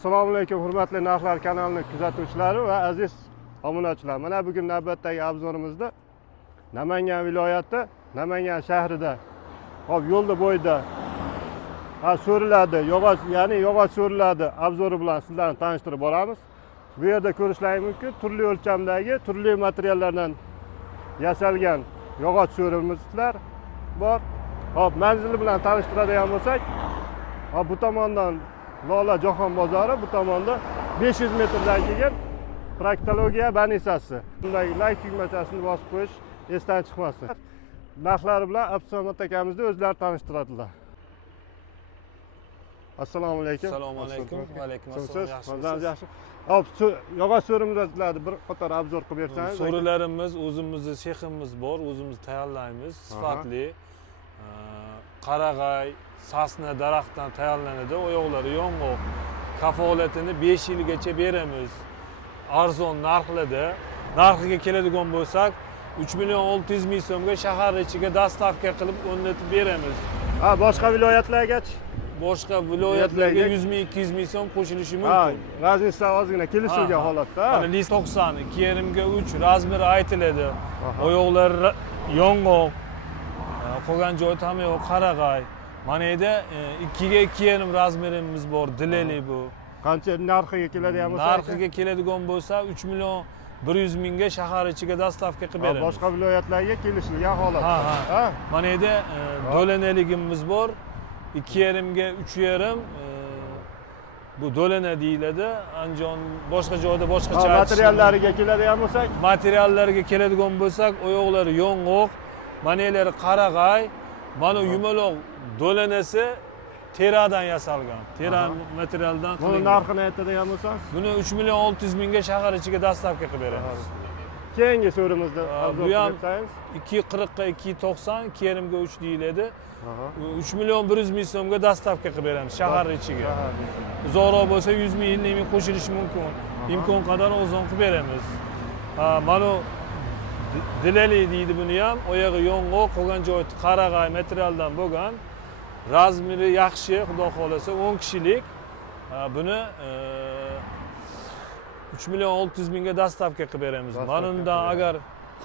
Assalomu alaykum hurmatli narxlar kanalining kuzatuvchilari va aziz obunachilar. Mana bugun navbatdagi obzorimizda Namangan viloyati, Namangan shahrida hop yo'lda bo'yida so'riladi, ya'ni yog'och so'riladi obzori bilan sizlarni tanishtirib boramiz. Bu yerda ko'rishlaringiz mumkin, turli o'lchamdagi, turli materiallardan yasalgan yog'och so'rimizlar bor. Hop manzili bilan tanishtiradigan bo'lsak, hop bu tomondan Lola Jahon bozori, bu tomonda 500 metrdan kelgan Proktologiya banisasi. Bunday like tugmachasini bosib qo'yish esdan chiqmasin. Narxlari bilan Abdusamad akamizni o'zlari tanishtiradilar. Assalomu alaykum. Assalomu alaykum. Va alaykum assalom. Yaxshimisiz? Hop, yog'och so'rimlarni bir qator obzor qilib bersangiz. So'rilarimiz o'zimizning seximiz bor, o'zimiz tayyorlaymiz, sifatli. Qarag'ay, sasna daraxtdan tayyorlanadi, oyoqlari yong'oq. Kafolatini 5 yilgacha beramiz. Arzon narxlarda. Narxiga keladigan bo'lsak, 3 million 600 ming so'mga shahar ichiga dostavka qilib o'rnatib beramiz. Boshqa viloyatlargacha? Boshqa viloyatlarga 100 ming 200 ming so'm qo'shilishi mumkin. Razmisi ozgina kelishilgan holatda. Mana list 90, 2,5 ga 3 razmeri aytiladi. Oyoqlari yong'oq. Qolgan joy tamyoq qarag'ay. Mana yerda 2 ga 2,5 razmerimiz bor, dileli bu. Qancha narxiga keladigan bo'lsa? Narxiga keladigan bo'lsa 3 million 100 mingga shahar ichiga dostavka qilib beramiz. Boshqa viloyatlarga kelishilgan holat. Mana yerda do'lanaligimiz bor. 2,5 ga 3,5 bu do'lana deyiladi. Andijon boshqa joyda boshqacha aytish. Materiallariga keladigan bo'lsak, materiallariga keladigan bo'lsak, oyoqlari yong'oq, manelari qarag'ay, mana yumaloq do'lanasi teradan yasalgan. Tera materialdan qilingan. Buni narxini aytadigan bo'lsangiz? Buni 3 million 600 mingga shahar ichiga dostavka qilib beramiz. Keyingi so'rimizda bu ham 240 ga 290, 2,5 ga 3 deyiladi. 3 million 100 ming so'mga dostavka qilib beramiz shahar ichiga. Uzoqroq bo'lsa 100 ming 50 ming qo'shilishi mumkin. Imkon qadar ozon qilib beramiz. Mana dileli deydi buni ham, oyog'i yong'oq, qolgan joyi qarag'ay materialdan bo'lgan. Razmeri yaxshi, xudo xolasa 10 kishilik. Buni 3 million 600 mingga dostavka qilib beramiz. Mana undan agar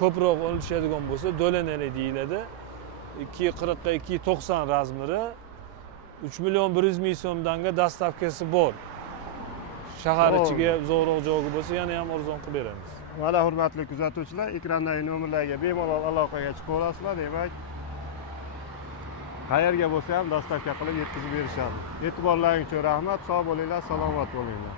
ko'proq olishadigan bo'lsa, do'lanali deyiladi. 240 ga 290 razmeri 3 million 100 ming so'mdanga dostavkasi bor. Shahar ichiga uzoqroq joyga bo'lsa, yana ham arzon qilib beramiz. Mana hurmatli kuzatuvchilar, ekrandagi nomerlarga bemalol aloqaga chiqib olasizlar, demak qayerga bo'lsa ham dostavka qilib yetkazib berishadi. E'tiborlaringiz uchun rahmat, sog' bo'linglar, salomat bo'linglar.